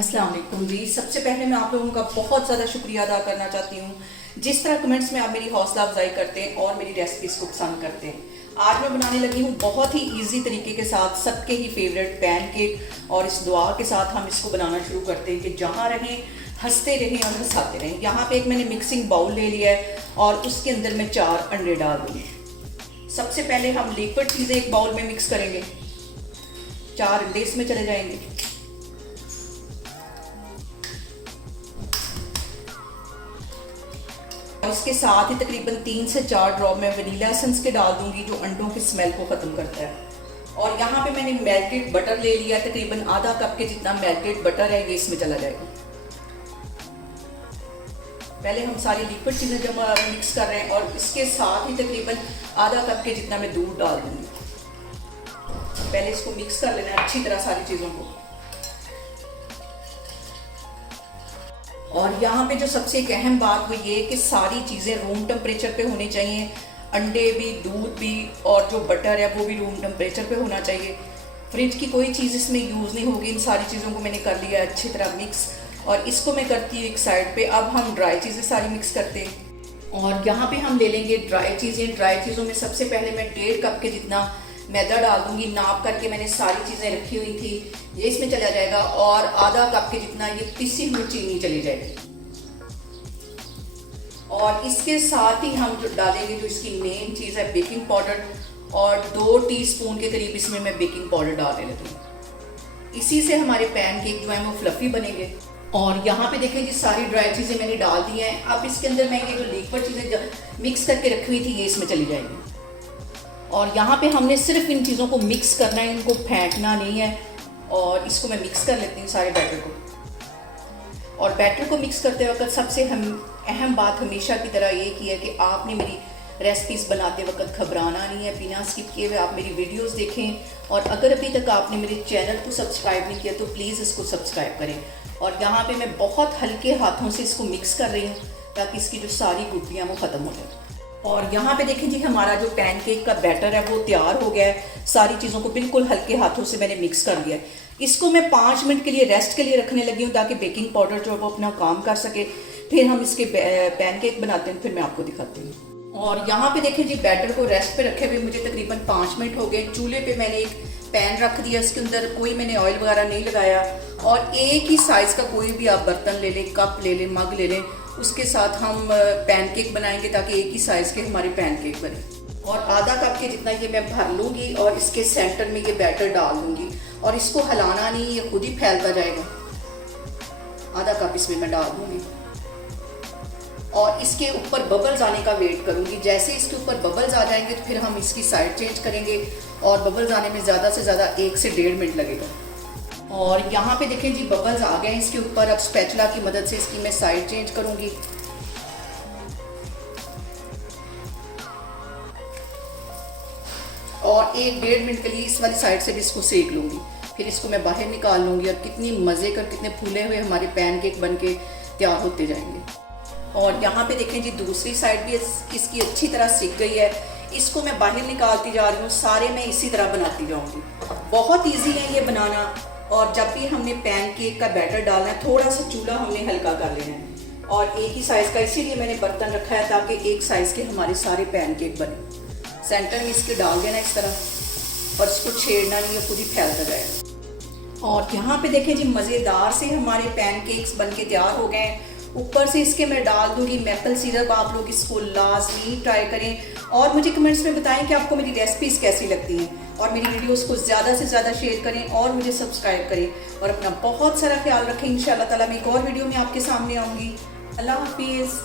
अस्सलाम वालेकुम जी। सबसे पहले मैं आप लोगों का बहुत ज़्यादा शुक्रिया अदा करना चाहती हूँ जिस तरह कमेंट्स में आप मेरी हौसला अफजाई करते हैं और मेरी रेसिपीज़ को पसंद करते हैं। आज मैं बनाने लगी हूँ बहुत ही इजी तरीके के साथ सबके ही फेवरेट पैनकेक, और इस दुआ के साथ हम इसको बनाना शुरू करते हैं कि जहाँ रहें हंसते रहें और हंसाते रहें। यहाँ पे एक मैंने मिक्सिंग बाउल ले लिया है और उसके अंदर मैं 4 अंडे डाल दूँगी। सबसे पहले हम लिक्विड चीज़ें एक बाउल में मिक्स करेंगे। 4 अंडे इसमें चले जाएंगे। और इसके साथ ही तकरीबन 3 से 4 ड्रॉप मैं वनीला एसेंस के डाल दूंगी जो अंडों की स्मेल को ख़त्म करता है। और यहाँ पे मैंने मेल्टेड बटर ले लिया, तकरीबन आधा कप के जितना मेल्टेड बटर है ये इसमें चला जाएगा। पहले हम सारी लिक्विड चीज़ें जब मिक्स कर रहे हैं और इसके साथ ही तकरीबन आधा कप के जितना मैं दूध डाल दूंगी। पहले इसको मिक्स कर लेना है अच्छी तरह सारी चीज़ों को। और यहाँ पे जो सबसे एक अहम बात वो ये कि सारी चीज़ें रूम टेम्परेचर पे होनी चाहिए। अंडे भी, दूध भी और जो बटर है वो भी रूम टेम्परेचर पे होना चाहिए। फ्रिज की कोई चीज़ इसमें यूज़ नहीं होगी। इन सारी चीज़ों को मैंने कर लिया अच्छी तरह मिक्स, और इसको मैं करती हूँ एक साइड पे। अब हम ड्राई चीज़ें सारी मिक्स करते हैं और यहाँ पे हम ले लेंगे ड्राई चीज़ें। ड्राई चीज़ों में सबसे पहले मैं 1.5 कप के जितना मैदा डाल दूंगी। नाप करके मैंने सारी चीज़ें रखी हुई थी, ये इसमें चला जाएगा। और आधा कप के जितना ये पिसी हुई चीनी चली जाएगी। और इसके साथ ही हम जो डालेंगे, जो इसकी मेन चीज़ है, बेकिंग पाउडर। और 2 टीस्पून के करीब इसमें मैं बेकिंग पाउडर डालने लगी हूँ। इसी से हमारे पैनकेक जो है वो फ्लफी बनेंगे। और यहाँ पे देखें जी सारी ड्राई चीज़ें मैंने डाल दी हैं। अब इसके अंदर मैं ये जो लिक्विड चीज़ें मिक्स करके रखी हुई थी ये इसमें चली जाएंगी। और यहाँ पे हमने सिर्फ इन चीज़ों को मिक्स करना है, इनको फेंकना नहीं है। और इसको मैं मिक्स कर लेती हूँ सारे बैटर को। और बैटर को मिक्स करते वक्त सबसे अहम बात हमेशा की तरह ये की है कि आपने मेरी रेसिपीज़ बनाते वक्त घबराना नहीं है, बिना स्किप किए हुए आप मेरी वीडियोस देखें। और अगर अभी तक आपने मेरे चैनल को सब्सक्राइब नहीं किया तो प्लीज़ इसको सब्सक्राइब करें। और यहाँ पे मैं बहुत हल्के हाथों से इसको मिक्स कर रही हूँ ताकि इसकी जो सारी गुठलियाँ वो ख़त्म हो जाए। और यहाँ पे देखें जी हमारा जो पैनकेक का बैटर है वो तैयार हो गया है। सारी चीज़ों को बिल्कुल हल्के हाथों से मैंने मिक्स कर दिया है। इसको मैं 5 मिनट के लिए रेस्ट के लिए रखने लगी हूँ ताकि बेकिंग पाउडर जो है वो अपना काम कर सके। फिर हम इसके पैनकेक बनाते हैं, फिर मैं आपको दिखाती हूँ। और यहाँ पे देखें जी बैटर को रेस्ट पे रखे हुए मुझे तकरीबन 5 मिनट हो गए। चूल्हे पे मैंने एक पैन रख दिया, इसके अंदर कोई मैंने ऑयल वगैरह नहीं लगाया। और एक ही साइज़ का कोई भी आप बर्तन ले लें, कप ले लें, मग ले लें, उसके साथ हम पैनकेक बनाएंगे ताकि एक ही साइज़ के हमारे पैनकेक बने। और आधा कप के जितना ये मैं भर लूँगी और इसके सेंटर में ये बैटर डाल दूँगी। और इसको हिलाना नहीं, ये खुद ही फैलता जाएगा। आधा कप इसमें मैं डाल दूँगी और इसके ऊपर बबल्स आने का वेट करूँगी। जैसे इसके ऊपर बबल्स आ जाएंगे तो फिर हम इसकी साइड चेंज करेंगे। और बबल्स आने में ज़्यादा से ज़्यादा 1 से 1.5 मिनट लगेगा। और यहाँ पे देखें जी बबल्स आ गए इसके ऊपर। अब स्पैचुला की मदद से इसकी मैं साइड चेंज करूँगी। और 1-1.5 मिनट के लिए इस वाली साइड से भी इसको सेक लूँगी। फिर इसको मैं बाहर निकाल लूँगी और कितनी मज़े कर कितने फूले हुए हमारे पैनकेक बन के तैयार होते जाएंगे। और यहाँ पे देखें जी दूसरी साइड भी इसकी अच्छी तरह सिक गई है। इसको मैं बाहर निकालती जा रही हूँ। सारे मैं इसी तरह बनाती जाऊँगी। बहुत इजी है ये बनाना। और जब भी हमने पैनकेक का बैटर डालना है थोड़ा सा चूल्हा हमने हल्का कर लेना है। और एक ही साइज़ का इसीलिए मैंने बर्तन रखा है ताकि एक साइज़ के हमारे सारे पैनकेक बने। सेंटर में इसके डाल देना इस तरह और इसको छेड़ना नहीं है, खुद ही फैलता जाएगा। और यहाँ पे देखें जी मज़ेदार से हमारे पैनकेक्स बन के तैयार हो गए हैं। ऊपर से इसके मैं डाल दूंगी मैपल सिरप। आप लोग इसको लाजमी ट्राई करें और मुझे कमेंट्स में बताएं कि आपको मेरी रेसिपीज़ कैसी लगती हैं। और मेरी वीडियोस को ज़्यादा से ज़्यादा शेयर करें और मुझे सब्सक्राइब करें। और अपना बहुत सारा ख्याल रखें। इंशाल्लाह ताला मैं एक और वीडियो में आपके सामने आऊँगी। अल्लाह हाफिज़।